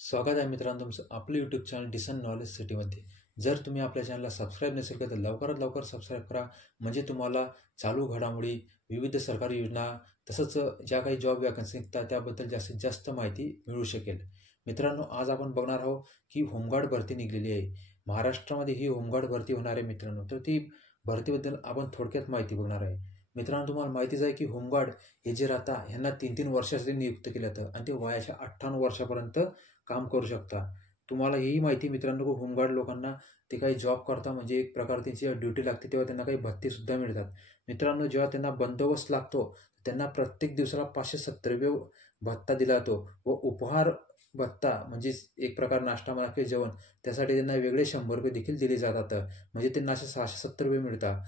स्वागत आहे मित्रांनो तुमचं आपलं यूट्यूब चॅनल डिसन नॉलेज सिटीमध्ये. जर तुम्ही आपल्या चॅनलला सबस्क्राईब नसेल केलं तर लवकरात लवकर सबस्क्राईब करा. म्हणजे तुम्हाला चालू घडामोडी, विविध सरकारी योजना तसंच ज्या काही जॉब वॅकन्सी निघतात त्याबद्दल जास्तीत जास्त माहिती मिळू शकेल. मित्रांनो, आज आपण बघणार आहोत की होमगार्ड भरती निघलेली आहे. महाराष्ट्रामध्ये ही होमगार्ड भरती होणार आहे मित्रांनो. तर ती भरतीबद्दल आपण थोडक्यात माहिती बघणार आहे. मित्रांनो, तुम्हाला माहितीच आहे की होमगार्ड हे जे राहता ह्यांना 3-3 वर्षासाठी नियुक्त केलं जातं आणि ते वयाच्या 58 वर्षापर्यंत काम करू शकता. तुम्हाला ही माहिती मित्रांनो की होमगार्ड लोकांना ते काही जॉब करता म्हणजे एक प्रकार त्यांची ड्युटी लागते तेव्हा त्यांना काही भत्तेसुद्धा मिळतात. मित्रांनो, जेव्हा त्यांना बंदोबस्त लागतो त्यांना प्रत्येक दिवसाला 570 रुपये भत्ता दिला जातो व उपहार भत्ता म्हणजे एक प्रकार नाश्ता म्हणा किंवा जेवण त्यासाठी त्यांना वेगळे 100 रुपये देखील दिले जातात. म्हणजे त्यांना असे 670 रुपये मिळतात.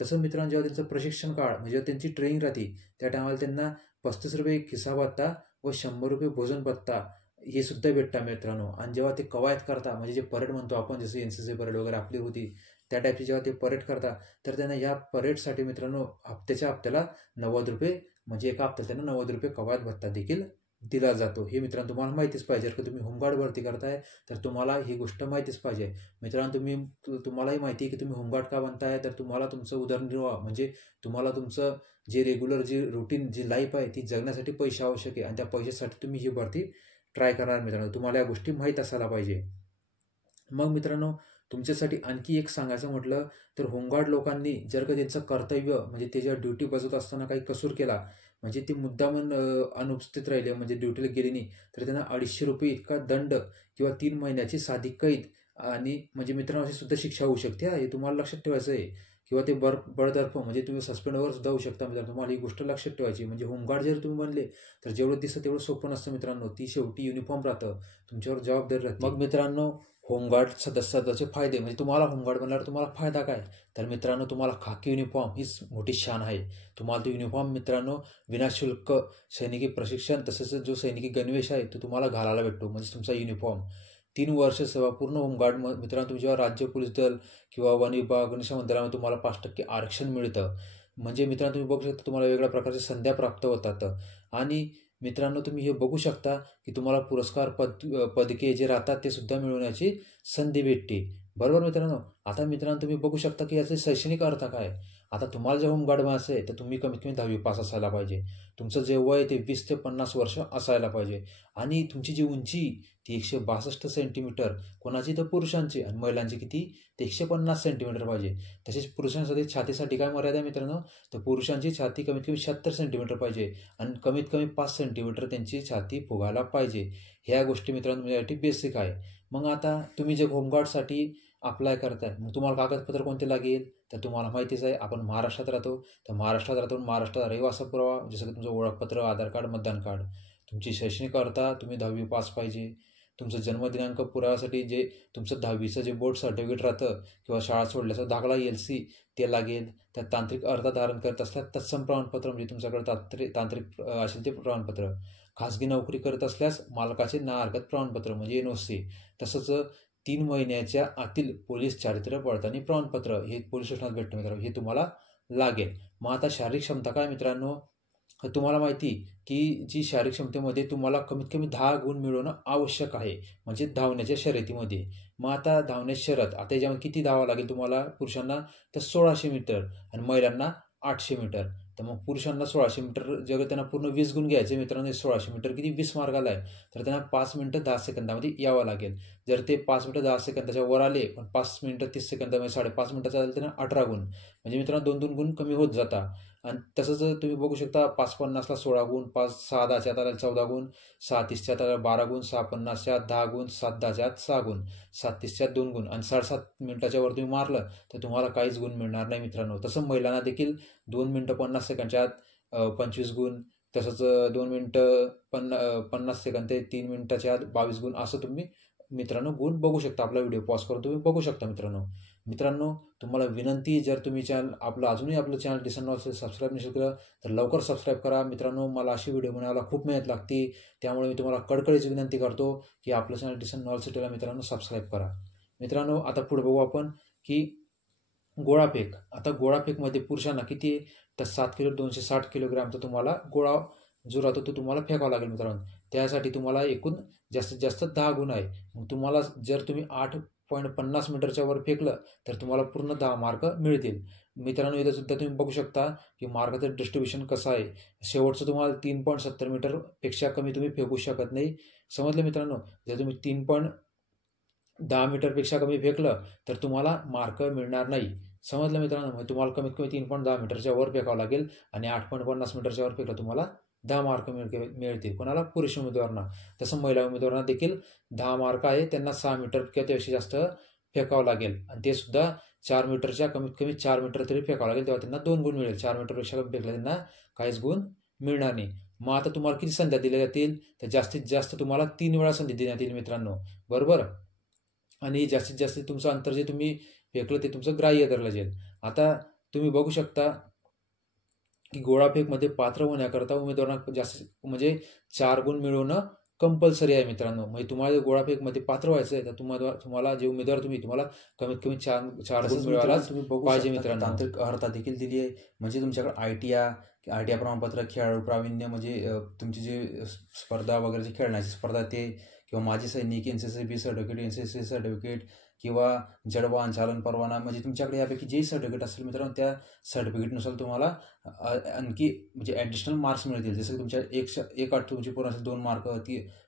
तसं मित्रांनो, जेव्हा त्यांचं प्रशिक्षण काळ म्हणजे जेव्हा त्यांची ट्रेनिंग राहते त्या टायमाला त्यांना 35 रुपये खिसा भत्ता व 100 रुपये भोजन भत्ता हे सुद्धा भेटतात मित्रांनो. आणि जेव्हा ते कवायत करता म्हणजे जे परेड म्हणतो आपण, जसं NCC परेड वगैरे आपली होती त्या टाईपची जेव्हा ते परेड करता तर त्यांना या परेडसाठी मित्रांनो हप्त्याला 90 रुपये म्हणजे एका हप्त्याला त्यांना 90 रुपये कवायत भत्ता देखील दिला जातो. हे मित्रांनो तुम्हाला माहितीच पाहिजे. जर का तुम्ही होमगार्ड भरती करताय तर तुम्हाला ही गोष्ट माहितीच पाहिजे. मित्रांनो, तुम्हालाही माहिती आहे की तुम्ही होमगार्ड का बनताय, तर तुम्हाला तुमचं उदरनिर्वाह म्हणजे तुम्हाला तुमचं जे रेग्युलर जी रुटीन जी लाईफ आहे ती जगण्यासाठी पैसे आवश्यक आहे आणि त्या पैशासाठी तुम्ही ही भरती ट्राय करणार मित्रांनो. तुम्हाला या गोष्टी माहीत असायला पाहिजे. मग मित्रांनो, तुमच्यासाठी आणखी एक सांगायचं म्हटलं तर होमगार्ड लोकांनी जर का त्यांचं कर्तव्य म्हणजे ते जेव्हा ड्युटी बजावत असताना काही कसूर केला म्हणजे ते मुद्दामून अनुपस्थित राहिले म्हणजे ड्युटीला गेले नाही तर त्यांना 250 रुपये इतका दंड किंवा 3 महिन्याची साधी कैद आणि म्हणजे मित्रांनो अशी सुद्धा शिक्षा होऊ शकते. हे तुम्हाला लक्षात ठेवायचं आहे. किंवा ते बडतर्फ म्हणजे तुम्ही सस्पेंडवर सुद्धा होऊ शकता मित्रांनो. तुम्हाला ही गोष्ट लक्षात ठेवायची. म्हणजे होमगार्ड जर तुम्ही बनले तर जेवढं दिसतं तेवढं सोपं नसतं मित्रांनो. ती शेवटी युनिफॉर्म राहतं, तुमच्यावर जबाबदारी राहते. मग मित्रांनो, होमगार्ड सदस्याचे फायदे म्हणजे तुम्हाला होमगार्ड बनल्यावर तुम्हाला फायदा काय, तर मित्रांनो तुम्हाला खाकी युनिफॉर्म हीच मोठी शान आहे. तुम्हाला तो युनिफॉर्म मित्रांनो विनाशुल्क सैनिकी प्रशिक्षण तसंच जो सैनिकी गणवेश आहे तो तुम्हाला घालायला भेटतो म्हणजे तुमचा युनिफॉर्म. 3 वर्ष सेवा पूर्ण होमगार्ड मित्रांनो तुम्ही जेव्हा राज्य पोलीस दल किंवा वन विभाग अग्निशमन दलामध्ये तुम्हाला 5% आरक्षण मिळतं. म्हणजे मित्रांनो तुम्ही बघू शकता तुम्हाला वेगळ्या प्रकारच्या संध्या प्राप्त होतात. आणि मित्रांनो तुम्ही हे बघू शकता की तुम्हाला पुरस्कार पदके जे राहतात ते सुद्धा मिळवण्याची संधी भेटते. बरोबर मित्रांनो. आता मित्रांनो तुम्ही बघू शकता की याचे शैक्षणिक अर्थ काय. आता तुम्हाला जे होमगार्ड बनायचं आहे तर तुम्ही कमीत कमी 10वी पास असायला पाहिजे. तुमचं जे वय ते 20 ते 50 वर्ष असायला पाहिजे. आणि तुमची जी उंची ती 162 सेंटीमीटर कोणाची तर पुरुषांची आणि महिलांची किती ते 150 सेंटीमीटर पाहिजे. तसेच पुरुषांसाठी छातीसाठी काय मर्यादा आहे मित्रांनो, तर पुरुषांची छाती कमीत कमी 76 सेंटीमीटर पाहिजे आणि कमीत कमी 5 सेंटीमीटर त्यांची छाती फुगायला पाहिजे. ह्या गोष्टी मित्रांनो तुमच्यासाठी बेसिक आहे. मग आता तुम्ही जे होमगार्डसाठी अप्लाय करताय मग तुम्हाला कागदपत्र कोणते लागेल, तर तुम्हाला माहितीच आहे आपण महाराष्ट्रात राहतो. तर महाराष्ट्रात रहिवासी पुरावा जसं की तुमचं ओळखपत्र, आधार कार्ड, मतदान कार्ड. तुमची शैक्षणिक अर्हता तुम्ही 10वी पास पाहिजे. तुमचं जन्मदिनांक पुराव्यासाठी जे तुमचं 10वीचं जे बोर्ड सर्टिफिकेट राहतं किंवा शाळा सोडल्याचा दाखला LC ते लागेल. त्यात तांत्रिक अर्हता धारण करत असल्यास तत्सम प्रमाणपत्र म्हणजे तुमच्याकडे तांत्रिक असेल ते प्रमाणपत्र. खाजगी नोकरी करत असल्यास मालकाचे ना हरकत प्रमाणपत्र म्हणजे NOC. तसंच 3 महिन्याच्या आतील पोलीस चारित्र्य पडताळणी प्रमाणपत्र हे पोलीस स्टेशनात भेटतं मित्रांनो, हे तुम्हाला लागेल. मग आता शारीरिक क्षमता काय मित्रांनो, तुम्हाला माहिती की जी शारीरिक क्षमतेमध्ये तुम्हाला कमीत कमी 10 गुण मिळवणं आवश्यक आहे म्हणजे धावण्याच्या शर्यतीमध्ये. मग आता धावण्याची शर्यत आता याच्यामध्ये किती धावावं लागेल तुम्हाला पुरुषांना, तर 1600 मीटर आणि महिलांना 800 मीटर. तर मग पुरुषांना 1600 मीटर जर त्यांना पूर्ण 20 गुण घ्यायचे मित्रांनो, 1600 मीटर किती 20 मार्गाला आहे तर त्यांना 5 मिनिटं 10 सेकंदामध्ये यावं लागेल. जर ते 5 मिनिटं 10 सेकंदाच्या वर आले पण 5 मिनिटं 30 सेकंदामध्ये 5.5 मिनिटाचा झालं त्यांना 18 गुण म्हणजे मित्रांनो 2-2 गुण कमी होत जातात. आणि तसंच तुम्ही बघू शकता 5.50ला 16 गुण, 6.10च्या आत 14 गुण, 6.30च्या आत 12 गुण, 6.50च्या आत 10 गुण, 7.10च्या आत 6 गुण, 7.30च्या आत 2 गुण आणि 7.5 मिनिटाच्या वर तुम्ही मारलं तर तुम्हाला काहीच गुण मिळणार नाही मित्रांनो. तसं महिलांना देखील 2 मिनिटं 50 सेकंडच्या आत 25 गुण, तसंच 2 मिनिटं 50 सेकंद ते 3 मिनिटाच्या आत 22 गुण असं तुम्ही मित्रांनो गुण बघू शकता. आपला व्हिडिओ पॉज करून तुम्ही बघू शकता मित्रांनो. मित्रांनो तुम्हाला विनंती, जर तुम्ही अजूनही आपलं चॅनल डिसन नॉलेज सबस्क्राईब नसेल केलं तर लवकर सबस्क्राईब करा मित्रांनो. मला अशी व्हिडिओ बनवायला खूप मेहनत लागते, त्यामुळे मी तुम्हाला कळकळीची विनंती करतो की आपलं चॅनल डिसन नॉलेज सिटीला मित्रांनो सबस्क्राईब करा. मित्रांनो आता पुढे बघू आपण की गोळाफेक. आता गोळाफेकमध्ये पुरुषांना किती तर 7 किलो 260 किलोग्रामचा तुम्हाला गोळा जो राहतो तो तुम्हाला फेकावा लागेल मित्रांनो. त्यासाठी तुम्हाला एकूण जास्तीत जास्त 10 गुण आहे. मग तुम्हाला जर तुम्ही 8.50 मीटरच्या वर फेकलं तर तुम्हाला पूर्ण 10 मार्क मिळतील. मित्रांनो, इथं सुद्धा तुम्ही बघू शकता की मार्काचं डिस्ट्रिब्युशन कसं आहे. शेवटचं तुम्हाला 3.70 मीटरपेक्षा कमी तुम्ही फेकू शकत नाही. समजलं मित्रांनो? जर तुम्ही 3.10 मीटरपेक्षा कमी फेकलं तर तुम्हाला मार्क मिळणार नाही. समजलं मित्रांनो? म्हणजे तुम्हाला कमीत कमी 3.10 मीटरच्या वर फेकावं लागेल आणि 8.50 मीटरच्या वर फेकलं तुम्हाला 10 मार्क मिळतील. कोणाला? पुरुष उमेदवारांना. तसं महिला उमेदवारांना देखील 10 मार्क आहे. त्यांना 6 मीटर किंवा त्यापेक्षा जास्त फेकावं लागेल आणि ते सुद्धा 4 मीटरच्या कमीत कमी 4 मीटर तरी फेकावं लागेल, तेव्हा त्यांना 2 गुण मिळेल. 4 मीटरपेक्षा कमी फेकलं त्यांना काहीच गुण मिळणार नाही. मग आता तुम्हाला किती संध्या दिल्या जातील? तर जास्तीत जास्त तुम्हाला 3 वेळा संधी देण्यात येईल मित्रांनो. बरोबर? आणि जास्तीत जास्त तुमचं अंतर जे तुम्ही फेकलं ते तुमचं ग्राह्य धरलं जाईल. आता तुम्ही बघू शकता की गोळाफेकमध्ये पात्र होण्याकरता उमेदवारांना जास्त म्हणजे 4 गुण मिळवणं कंपल्सरी आहे मित्रांनो. म्हणजे तुम्हाला गोळाफेकमध्ये पात्र व्हायचं आहे तर तुम्हाला जे उमेदवार तुम्हाला कमीत कमी 4 गुण मिळवायला तुम्ही बघू पाहिजे शकता मित्रांनो. तांत्रिक अर्हता देखील दिली आहे. म्हणजे तुमच्याकडे आयटीआय प्रमाणपत्र, खेळाडू प्रावीण्य, म्हणजे तुमची जे स्पर्धा वगैरे खेळण्याची स्पर्धा ते, किंवा माजी सैनिक, NCCB सर्टिफिकेट, NCC सर्टिफिकेट, किंवा जड वाहन चालन परवाना, म्हणजे तुमच्याकडे यापैकी जे सर्टिफिकेट असेल मित्रांनो त्या सर्टिफिकेटनुसार तुम्हाला आणखी म्हणजे ॲडिशनल मार्क्स मिळतील. जसं की तुमच्या 1 तुमची पूर्ण असेल 2 मार्क,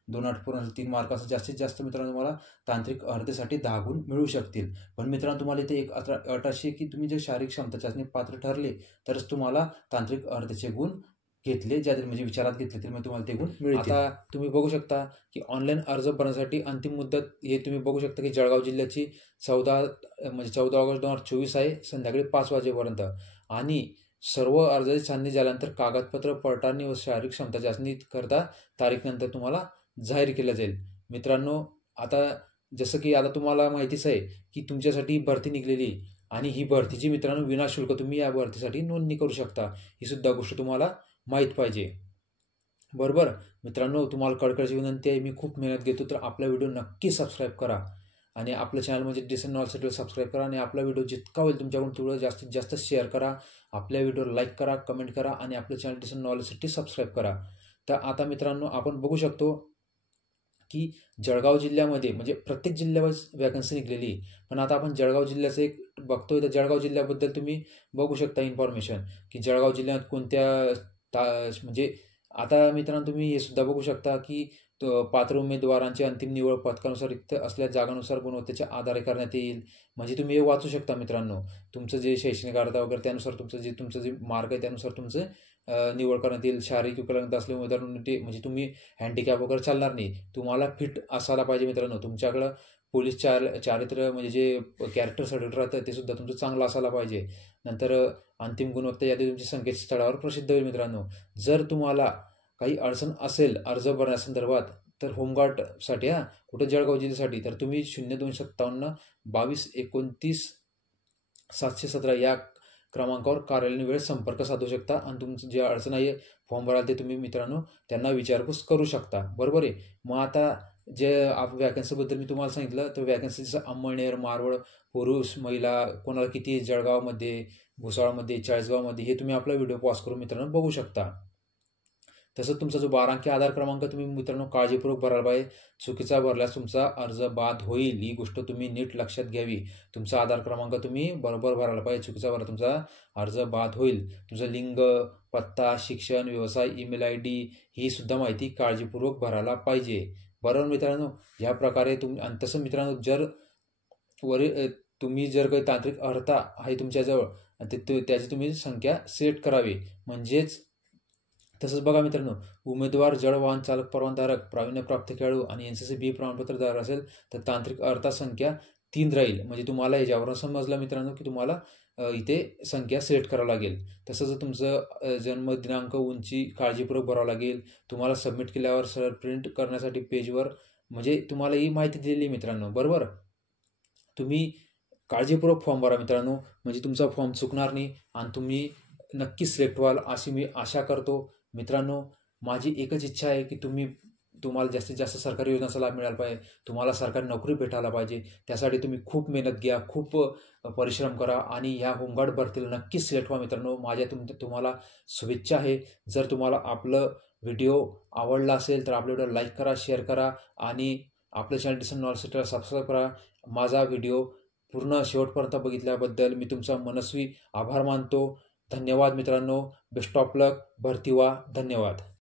2 पूर्ण असेल 3 मार्क, असं जास्तीत जास्त मित्रांनो तुम्हाला तांत्रिक अर्हतेसाठी 10 गुण मिळू शकतील. पण मित्रांनो, तुम्हाला इथे एक अट अशी की तुम्ही जर शारीरिक क्षमता चाचणी पात्र ठरले तरच तुम्हाला तांत्रिक अर्हतेचे गुण घेतले जातील, म्हणजे विचारात घेतले तर मग तुम्हाला ते गुण मिळतील. आता तुम्ही बघू शकता की ऑनलाईन अर्ज भरण्यासाठी अंतिम मुदत हे तुम्ही बघू शकता की जळगाव जिल्ह्याची 14 ऑगस्ट 2024 आहे, संध्याकाळी 5 वाजेपर्यंत. आणि सर्व अर्जाची छाननी झाल्यानंतर कागदपत्र पडताळणी व शारीरिक क्षमता चाचणी करता तारीख नंतर तुम्हाला जाहीर केलं जाईल. मित्रांनो, आता जसं की आता तुम्हाला माहितीच आहे की तुमच्यासाठी भरती निघलेली आणि ही भरतीची मित्रांनो विनाशुल्क तुम्ही या भरतीसाठी नोंदणी करू शकता. ही सुद्धा गोष्ट तुम्हाला माहीत पाहिजे. बरोबर मित्रांनो, तुम्हाला कळकळीची विनंती आहे, मी खूप मेहनत घेतो तर आपला व्हिडिओ नक्की सबस्क्राईब करा आणि आपलं चॅनल म्हणजे डिसेंट नॉलेजसाठी सबस्क्राईब करा आणि आपला व्हिडिओ जितका होईल तुमच्याकडून तेवढं जास्तीत जास्त शेअर करा. आपल्या व्हिडिओला लाईक करा, कमेंट करा आणि आपलं चॅनल डिसेंट नॉलेजसाठी सबस्क्राईब करा. तर आता मित्रांनो, आपण बघू शकतो की जळगाव जिल्ह्यामध्ये म्हणजे प्रत्येक जिल्ह्यावर वॅकन्सी निघलेली, पण आता आपण जळगाव जिल्ह्याचं एक बघतोय. तर जळगाव जिल्ह्याबद्दल तुम्ही बघू शकता इन्फॉर्मेशन की जळगाव जिल्ह्यात कोणत्या म्हणजे आता मित्रांनो तुम्ही हे सुद्धा बघू शकता की पात्र उमेदवारांची अंतिम निवड पथकानुसार रिक्त असलेल्या जागांनुसार गुणवत्तेच्या आधारे करण्यात येईल. म्हणजे तुम्ही हे वाचू शकता मित्रांनो. तुमचं जे शैक्षणिक अर्हता वगैरे त्यानुसार तुमचं जे मार्क आहे त्यानुसार तुमचं निवड करण्यात येईल. शारीरिक विकलांगता असलेल्या उमेदवारांसाठी म्हणजे तुम्ही हँडिकॅप वगैरे चालणार नाही, तुम्हाला फिट असायला पाहिजे मित्रांनो. तुमच्याकडं पोलीस चारित्र्य म्हणजे जे कॅरेक्टर सर्टिफिकेट राहतं ते सुद्धा तुमचं चांगलं असायला पाहिजे. नंतर अंतिम गुणवत्ता यादी तुमच्या संकेतस्थळावर प्रसिद्ध होईल मित्रांनो. जर तुम्हाला काही अडचण असेल अर्ज भरण्यासंदर्भात तर होमगार्डसाठी कुठं जळगाव जिल्ह्यासाठी तर तुम्ही 0257 22 29 717 या क्रमांकावर कार्यालयीन वेळेस संपर्क साधू शकता आणि तुमचं जे अडचण आहे फॉर्म भरायला ते तुम्ही मित्रांनो त्यांना विचारपूस करू शकता. बरोबर आहे. मग आता जे वॅकन्सीबद्दल मी तुम्हाला सांगितलं तर वॅकन्सी जसं अंमळनेर, मारवड, पुरुष, महिला, कोणाला किती जळगावमध्ये, भुसावळमध्ये, चाळीसगावमध्ये हे तुम्ही आपला व्हिडिओ पॉज करून मित्रांनो बघू शकता. तसंच तुमचा जो 12 अंकी आधार क्रमांक तुम्ही मित्रांनो काळजीपूर्वक भरायला पाहिजे. चुकीचा भरल्यास तुमचा अर्ज बाद होईल, ही गोष्ट तुम्ही नीट लक्षात घ्यावी. तुमचा आधार क्रमांक तुम्ही बरोबर भरायला पाहिजे. चुकीचा भरला तुमचा अर्ज बाद होईल. तुमचं लिंग, पत्ता, शिक्षण, व्यवसाय, ईमेल ID ही सुद्धा माहिती काळजीपूर्वक भरायला पाहिजे. बरोबर मित्रांनो. या प्रकारे आणि तसं मित्रांनो तुम्ही जर काही तांत्रिक अर्हता आहे तुमच्याजवळ त्याची तुम्ही संख्या सेट करावी. म्हणजेच तसंच बघा मित्रांनो, उमेदवार जड वाहन चालक परवानाधारक, प्रावीण्यप्राप्त खेळाडू आणि NCCB प्रमाणपत्रधारक असेल तर तांत्रिक अर्हता संख्या 3 राहील. म्हणजे तुम्हाला याच्यावरून समजलं मित्रांनो की तुम्हाला इथे संख्या सिलेक्ट करावं लागेल. तसंच तुमचं जन्म दिनांक, उंची काळजीपूर्वक भरावं लागेल. तुम्हाला सबमिट केल्यावर सरळ प्रिंट करण्यासाठी पेजवर म्हणजे तुम्हाला ही माहिती दिलेली मित्रांनो. बरोबर. तुम्ही काळजीपूर्वक फॉर्म भरा मित्रांनो, म्हणजे तुमचा फॉर्म चुकणार नाही आणि तुम्ही नक्की सिलेक्ट व्हाल अशी मी आशा करतो. मित्रांनो, माझी एकच इच्छा आहे की तुम्हाला जास्तीत जास्त सरकारी योजनांचा लाभ मिळाला पाहिजे, तुम्हाला सरकारी नोकरी भेटायला पाहिजे. त्यासाठी तुम्ही खूप मेहनत घ्या, खूप परिश्रम करा आणि ह्या होमगार्ड भरतीला नक्कीच सिलेक्ट व्हा मित्रांनो. माझ्या तुम्हाला शुभेच्छा आहे. जर तुम्हाला आपलं व्हिडिओ आवडला असेल तर आपल्या व्हिडिओ लाईक करा, शेअर करा आणि आपल्या चॅनल डिसेंट नॉलेज सिटीला सबस्क्राईब करा. माझा व्हिडिओ पूर्ण शेवटपर्यंत बघितल्याबद्दल मी तुमचा मनस्वी आभार मानतो. धन्यवाद मित्रांनो. बेस्ट ऑफ लक. भरती व्हा. धन्यवाद.